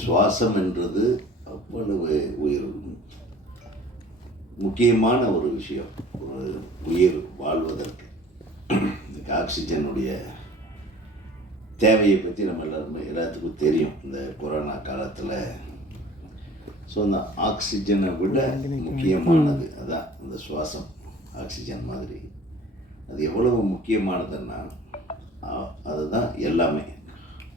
சுவாசம் என்றது அவ்வளவு உயிர். முக்கியமான ஒரு விஷயம் ஒரு உயிர் வாழ்வதற்கு. இந்த ஆக்சிஜனுடைய தேவையை பற்றி நம்ம எல்லாருமே எல்லாத்துக்கும் தெரியும். இந்த கொரோனா காலத்தில். ஸோ அந்த ஆக்சிஜனை விட முக்கியமானது. அதான் இந்த சுவாசம் ஆக்சிஜன் மாதிரி. அது எவ்வளவு முக்கியமானதுன்னா அதுதான் எல்லாமே.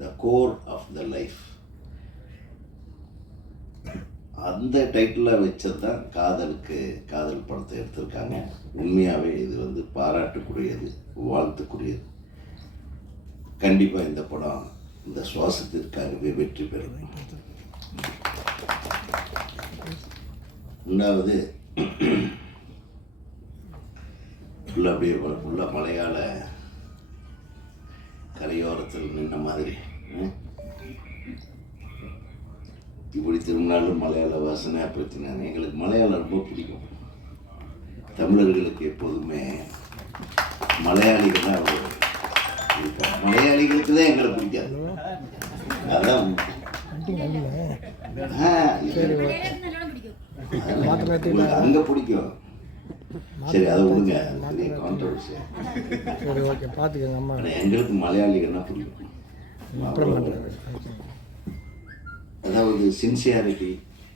The core of the life அந்த டைட்டில் வச்சது தான் காதலுக்கு காதல் படத்தை எடுத்திருக்காங்க. உண்மையாகவே இது வந்து பாராட்டுக்குரியது வாழ்த்துக்குரியது. கண்டிப்பாக இந்த படம் இந்த சுவாசத்திற்காகவே வெற்றி பெறும். ரெண்டாவது உள்ள அப்படியே உள்ள- உள்ள மலையாள கரையோரத்தில் நின்ன மாதிரி திரும்பினாலும் மலையாள வாசனை பிரச்சனை எங்களுக்கு மலையாளம் ரொம்ப பிடிக்கும். தமிழர்களுக்கு எப்போதுமே மலையாளிகள் தான் பிடிக்கும். மலையாளிகளுக்கு தான் எங்களை பிடிக்காது. அதான் அங்க பிடிக்கும். சரி அதை விடுங்க. பெரிய கான்ட்ரவர்சி சரி ஓகே. பார்த்துக்கோங்க அம்மா. ஆனால் எங்களுக்கு மலையாளிகள்னா பிடிக்கும். அப்புறம் அதாவது சின்சியாரிட்டி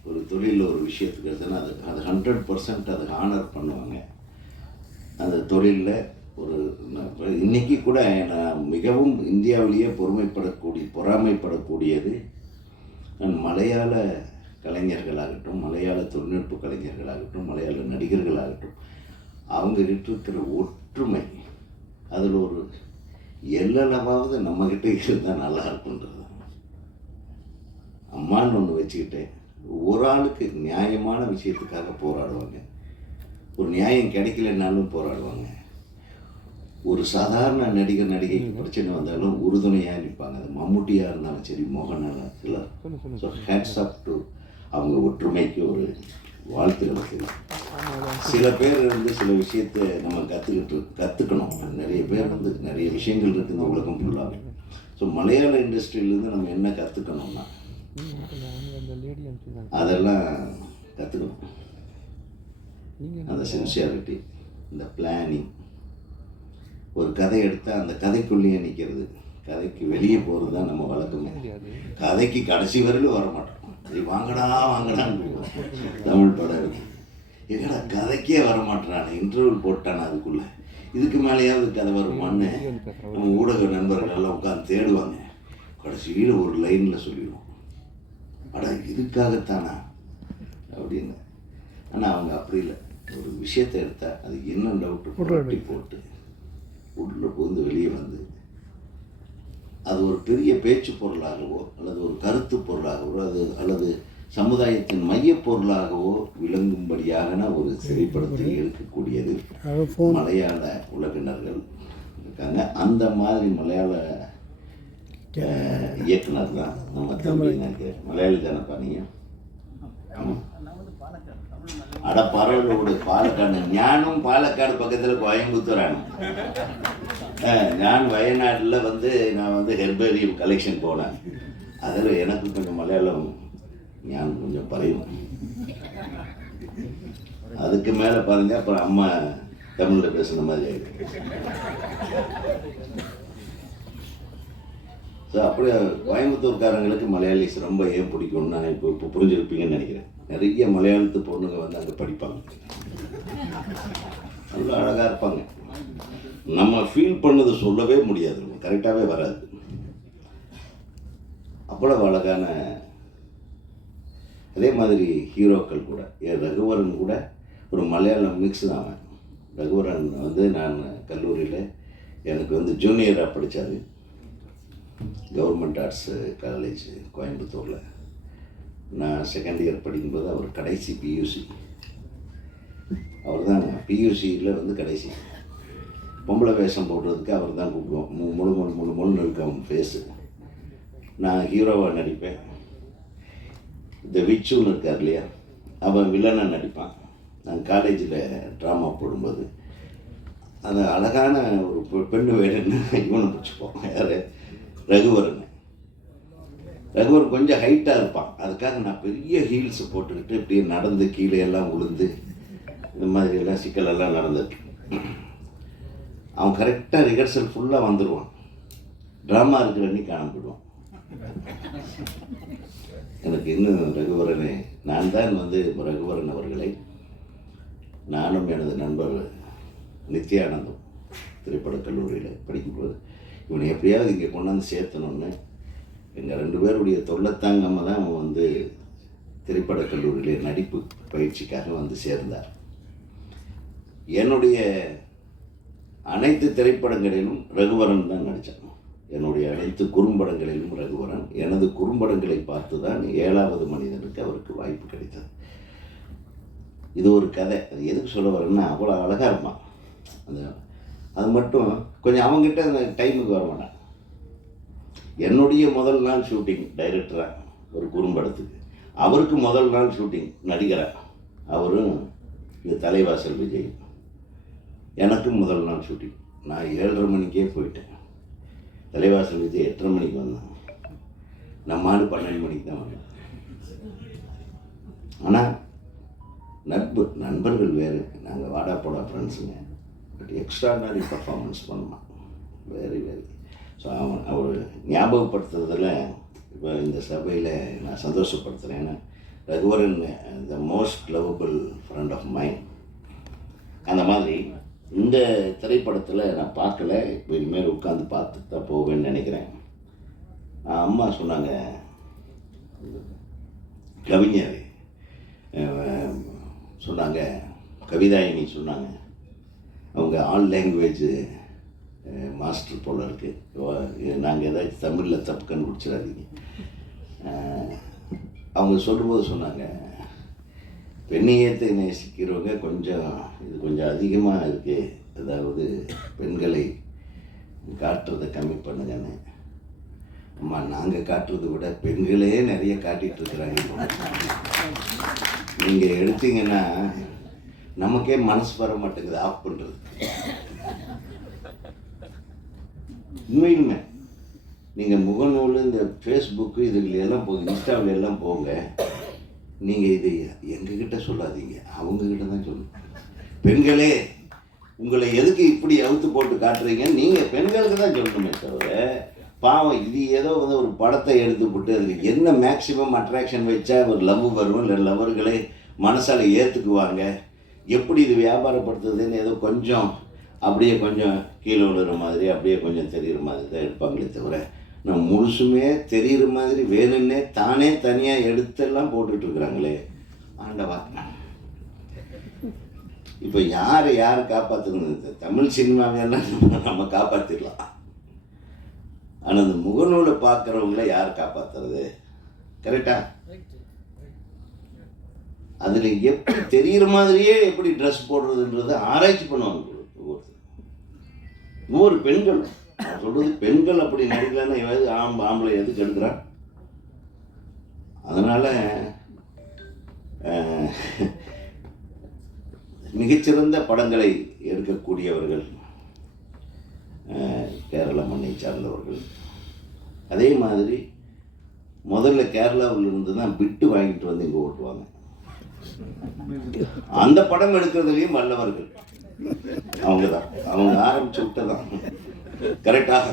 ஒரு தொழிலில் ஒரு விஷயத்துக்கு எடுத்தோன்னா அது அது ஹண்ட்ரட் பர்சன்ட் அதை ஹானர் பண்ணுவாங்க. அந்த தொழிலில் ஒரு நான் இன்னைக்கு கூட நான் மிகவும் இந்தியாவிலேயே பொறுமைப்படக்கூடிய பொறாமைப்படக்கூடியது நான் மலையாள கலைஞர்களாகட்டும் மலையாள தொழில்நுட்ப கலைஞர்களாகட்டும் மலையாள நடிகர்களாகட்டும் அவங்ககிட்ட இருக்கிற ஒற்றுமை அதில் ஒரு எல்லளவாவது நம்மக்கிட்ட இருந்தால் நல்லா இருக்குன்றது அம்மான்னு ஒன்று வச்சுக்கிட்டு ஒரு ஆளுக்கு நியாயமான விஷயத்துக்காக போராடுவாங்க. ஒரு நியாயம் கிடைக்கலனாலும் போராடுவாங்க. ஒரு சாதாரண நடிகர் நடிகைக்கு பிரச்சனை வந்தாலும் உறுதுணையாக நிற்பாங்க அது மம்முட்டியாக இருந்தாலும் சரி மோகனாக சிலர். ஸோ ஹேட்ஸ் அப் டு அவங்க ஒற்றுமைக்கு ஒரு வாழ்த்துக்களை தெரியும் சில பேர் வந்து சில விஷயத்தை நம்ம கற்றுக்கிட்டு கற்றுக்கணும் நிறைய பேர் வந்து நிறைய விஷயங்கள் இருக்குது இந்த உலகம் ஃபுல்லாக ஸோ மலையாள இண்டஸ்ட்ரியிலேருந்து நம்ம என்ன கற்றுக்கணும்னா அதெல்லாம் கற்றுக்கணும் அந்த சின்சியாரிட்டி இந்த பிளானிங் ஒரு கதை எடுத்தால் அந்த கதைக்குள்ளேயே நிற்கிறது கதைக்கு வெளியே போகிறது தான் நம்ம வழக்கமே. கதைக்கு கடைசி வரையிலும் வர மாட்டோம். சரி வாங்கடா வாங்கடான்னு. தமிழ் படம் இருக்கு. எங்கடா கதைக்கே வர மாட்டேறானே. இன்டர்வல் போட்டானே அதுக்குள்ளே? இதுக்கு மேலேயாவது கதை வருமான்னு நம்ம ஊடக நண்பர்கள் எல்லாம் உட்காந்து தேடுவாங்க. கடைசியில் ஒரு லைனில் சொல்லிடுவோம். அட இதுக்காகத்தானா? அப்படின்னு. ஆனால் அவங்க அப்படி இல்லை. ஒரு விஷயத்தை எடுத்தால் அது என்ன டவுட்டு புரட்டி போட்டு உள்ள புகுந்து வெளியே வந்து அது ஒரு பெரிய பேச்சு பொருளாகவோ அல்லது ஒரு கருத்து பொருளாகவோ அது அல்லது சமுதாயத்தின் மையப் பொருளாகவோ விளங்கும்படியான ஒரு திரைப்படத்தை எடுக்கக்கூடியது அது ஃபோன் மலையாள உலகினர்கள் இருக்காங்க. அந்த மாதிரி மலையாள இயக்குனர் தான். நம்ம தம்பி நினைக்கிறேன் மலையாளி தானப்பா. அட பரவலோடு பாலக்காடு. ஞானும் பாலக்காடு பக்கத்தில் கோயம்புத்தூரானு. நான் வயநாட்டில் வந்து நான் வந்து ஹெர்பேரியம் கலெக்ஷன் போனேன். அதில் எனக்கு கொஞ்சம் மலையாளம் ஞான் கொஞ்சம் பறையும் அதுக்கு மேலே பாருங்க அப்புறம் அம்மா தமிழில் பேசுன மாதிரி ஆயிடுச்சு. ஸோ அப்படியே கோயம்புத்தூர்காரங்களுக்கு மலையாளிஸ் ரொம்ப ஏன் பிடிக்கும்னு நான் இப்போ இப்போ புரிஞ்சிருப்பீங்கன்னு நினைக்கிறேன். நிறைய மலையாளத்து பொண்ணுங்க வந்து அங்கே படிப்பாங்க. நல்லா அழகாக இருப்பாங்க. நம்ம ஃபீல் பண்ணது சொல்லவே முடியாது. கரெக்டாகவே வராது. அவ்வளவு அழகான அதே மாதிரி ஹீரோக்கள் கூட. ஏன் ரகுவரன் கூட ஒரு மலையாளம் மிக்ஸ் தான் அவன். ரகுவரன் வந்து நான் கல்லூரியில் எனக்கு வந்து ஜூனியராக படித்தாரு கவர்மெண்ட் ஆர்ட்ஸு காலேஜ் கோயம்புத்தூரில். நான் செகண்ட் இயர் படிக்கும்போது அவர் கடைசி பியூசி அவர் தான் பியூசியில் வந்து கடைசி. பொம்பளை வேஷம் போடுறதுக்கு அவர் தான் கூப்பிடுவோம். மு- முழு முழு முழு முழுன்னு இருக்கும் அவன் ஃபேஸு நான் ஹீரோவாக நடிப்பேன். இந்த விச்சுன்னு இருக்கார் இல்லையா? அவன் வில்லனாக நடிப்பான். நான் காலேஜில் ட்ராமா போடும்போது. அந்த அழகான ஒரு பெண்ணு வேணும்னு இவனை பிடிச்சிப்போம். யார்? ரகுவரன் ரகுவர் கொஞ்சம் ஹைட்டாக இருப்பான். அதுக்காக நான் பெரிய ஹீல்ஸ் போட்டுக்கிட்டு இப்படியே நடந்து கீழே எல்லாம் உளுந்து இந்த மாதிரி எல்லாம் சிக்கலெல்லாம் நடந்திருக்கு அவன் கரெக்டாக ரிஹர்சல் ஃபுல்லாக வந்துடுவான் ட்ராமா இருக்கிற அன்னைக்கு காணப்படுவான் எனக்கு இன்னும் ரகுவரனே நான் தான் வந்து ரகுவரன் அவர்களை நானும் எனது நண்பர் நித்யானந்தம் திரைப்படக் கல்லூரியில் படிக்கும்போது இவனை எப்படியாவது இங்கே கொண்டாந்து சேர்த்தணும்னு எங்கள் ரெண்டு பேருடைய தொல்லைத்தாங்காம தான் அவன் வந்து திரைப்படக் கல்லூரியிலே நடிப்பு பயிற்சிக்காக வந்து சேர்ந்தார். என்னுடைய அனைத்து திரைப்படங்களிலும் ரகுவரன் தான் நடித்தான். என்னுடைய அனைத்து குறும்படங்களிலும் ரகுவரன். எனது குறும்படங்களை பார்த்து தான் ஏழாவது மனிதனுக்கு அவருக்கு வாய்ப்பு கிடைத்தது. இது ஒரு கதை. அது எதுக்கு சொல்ல வரேன்னா அவ்வளோ அழகாக இருப்பான். அந்த அது மட்டும் கொஞ்சம் அவங்ககிட்ட அந்த டைமுக்கு வர மாட்டான். என்னுடைய முதல் நாள் ஷூட்டிங் டைரக்டராக ஒரு குறும்படத்துக்கு. அவருக்கு முதல் நாள் ஷூட்டிங் நடிகராக அவரும் இது தலைவாசல் விஜய். எனக்கும் முதல் நாள் ஷூட்டிங் நான் ஏழரை மணிக்கே போயிட்டேன். தலைவாசல் விஜய் எட்டரை மணிக்கு வந்தான். நம்ம ஆள் பன்னெண்டு மணிக்கு தான் வந்தேன். ஆனால் நட்பு நண்பர்கள் வேறு. நாங்கள் வாடா போடா ஃப்ரெண்ட்ஸுங்க எக்ஸ்ட்ராடனரி பர்ஃபார்மன்ஸ் பண்ணுவான் வெரி வெரி ஸோ அவன் அவர் ஞாபகப்படுத்துறதில் இப்போ இந்த சபையில் நான் சந்தோஷப்படுத்துகிறேன் ஏன்னா Raghuvaran the most lovable friend of mind அந்த மாதிரி இந்த திரைப்படத்தில் நான் பார்க்கல இப்போ இனிமேல் உட்காந்து பார்த்து தான் போவேன்னு நினைக்கிறேன். அம்மா சொன்னாங்க கவிஞர் சொன்னாங்க கவிதாயினி சொன்னாங்க அவங்க ஆல் லாங்குவேஜ் மாஸ்டர் போல் இருக்குது நாங்கள் ஏதாச்சும் தமிழில் தப்பு கண்டுபிடிச்சிடாதீங்க. அவங்க சொல்லும்போது சொன்னாங்க பெண்ணியத்தை நேசிக்கிறவங்க கொஞ்சம் இது கொஞ்சம் அதிகமாக இருக்குது அதாவது பெண்களை காட்டுறதை கம்மி பண்ணுங்கன்னு. அம்மா நாங்கள் காட்டுறதை விட பெண்களே நிறைய காட்டிகிட்டு இருக்கிறாங்க. நீங்கள் எடுத்தீங்கன்னா நமக்கே மனசு வர மாட்டேங்குது ஆஃப் பண்ணுறது உண்மையுமே நீங்கள் முகநூல் இந்த ஃபேஸ்புக்கு இதுல எல்லாம் போங்க இன்ஸ்டாவில் எல்லாம் போங்க. நீங்கள் இது எங்ககிட்ட சொல்லாதீங்க அவங்கக்கிட்ட தான் சொல்லணும் பெண்களே உங்களை எதுக்கு இப்படி அவுத்து போட்டு காட்டுறீங்க? நீங்கள் பெண்களுக்கு தான் சொல்லணுமே தவிர பாவம் இது ஏதோ வந்து ஒரு படத்தை எடுத்து போட்டு அதில் என்ன மேக்ஸிமம் அட்ராக்ஷன் வச்சா ஒரு லவ் வரும் இல்லை லவர்களே மனசால் ஏற்றுக்குவாங்க எப்படி இது வியாபாரப்படுத்துதுன்னு ஏதோ கொஞ்சம் அப்படியே கொஞ்சம் கீழே விழுற மாதிரி அப்படியே கொஞ்சம் தெரியுற மாதிரி தான் எடுப்பாங்களே தவிர நான் முழுசுமே தெரிகிற மாதிரி வேணும்னே தானே தனியாக எடுத்தெல்லாம் போட்டுட்ருக்குறாங்களே ஆண்டவா. இப்போ யார் யார் காப்பாற்றுறது தமிழ் சினிமாவெல்லாம் நம்ம- நம்ம காப்பாற்றிடலாம் ஆனால் அந்த முகநூலை பார்க்குறவங்கள யார் காப்பாற்றுறது கரெக்டாக அதில் எப்படி தெரிகிற மாதிரியே எப்படி ட்ரெஸ் போடுறதுன்றது ஆராய்ச்சி பண்ணுவாங்க ஒவ்வொருத்தர். ஒவ்வொரு பெண்கள். நான் சொல்றது பெண்கள் அப்படி நடிக்கலன்னா எதாவது ஆம் ஆம்பளை எதுக்கு எடுக்கிறான்? அதனால் மிகச்சிறந்த படங்களை எடுக்கக்கூடியவர்கள் கேரள மண்ணை சார்ந்தவர்கள். அதே மாதிரி முதல்ல கேரளாவில் இருந்து தான் பிட்டு வாங்கிட்டு வந்து இங்கே ஓட்டுவாங்க. அந்த படம் எடுக்கிறதுலையும் வல்லவர்கள். அவங்க தான் அவங்க ஆரம்பிச்சு விட்டதான். கரெக்டாக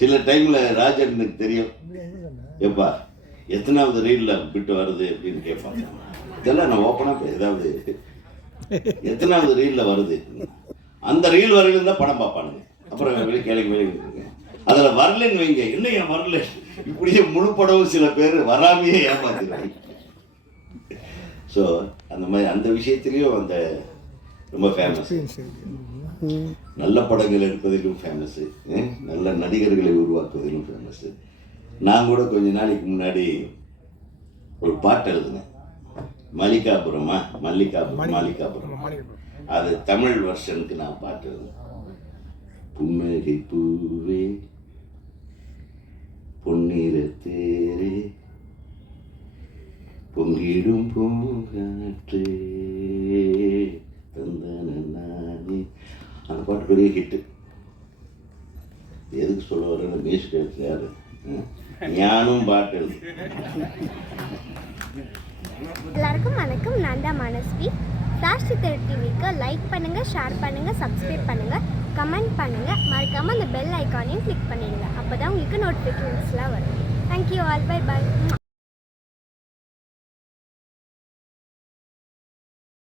சில டைம்ல ராஜனுக்கு தெரியும். எப்பா எத்தனாவது ரீல்ல விட்டு வருது அப்படின்னு கேட்பாங்க இதெல்லாம் நான் ஓப்பனாக ஏதாவது எத்தனாவது ரீலில் வருது? அந்த ரீல் வரையிலும் தான் படம் பார்ப்பானுங்க. அப்புறம் வெளியே கேள்வி வெளியே அதில் வரலன்னு வைங்க. இல்லையா வரல? இப்படியே முழு படமும் சில பேர் வராமையே ஏமாத்திடுவாங்க. ஸோ அந்த மாதிரி அந்த விஷயத்துலேயும் அந்த ரொம்ப ஃபேமஸ் நல்ல படங்கள் எடுப்பதிலும் ஃபேமஸ்ஸு நல்ல நடிகர்களை உருவாக்குவதிலும் ஃபேமஸ்ஸு நான் கூட கொஞ்ச நாளைக்கு முன்னாடி ஒரு பாட்டு எழுதினேன். மல்லிகாபுரமா? மல்லிகாபுரம் மாலிகாபுரம் அது தமிழ் வெர்ஷனுக்கு நான் பாட்டு எழுதினேன். புன்னகை பூவே பொன்னிற தேரே பொங்கிடும் பூங்காற்றே தந்தன அந்த பாட்டு பெரிய ஹிட்டு எதுக்கு சொல்ல வர பேசிட்டு எடுத்து யாரு? ஞானும் பாட்டு. எல்லாருக்கும் வணக்கம். நான் தான் மனஸ்வி. சாஷ்டி தெரு டிவிக்கு லைக் பண்ணுங்கள் ஷேர் பண்ணுங்கள் சப்ஸ்கிரைப் பண்ணுங்கள் கமெண்ட் பண்ணுங்கள் மறக்காமல் அந்த பெல் ஐக்கானையும் கிளிக் பண்ணிடுங்க. அப்போ தான் உங்களுக்கு நோட்டிஃபிகேஷன்ஸ்லாம் வரும். Thank you all by by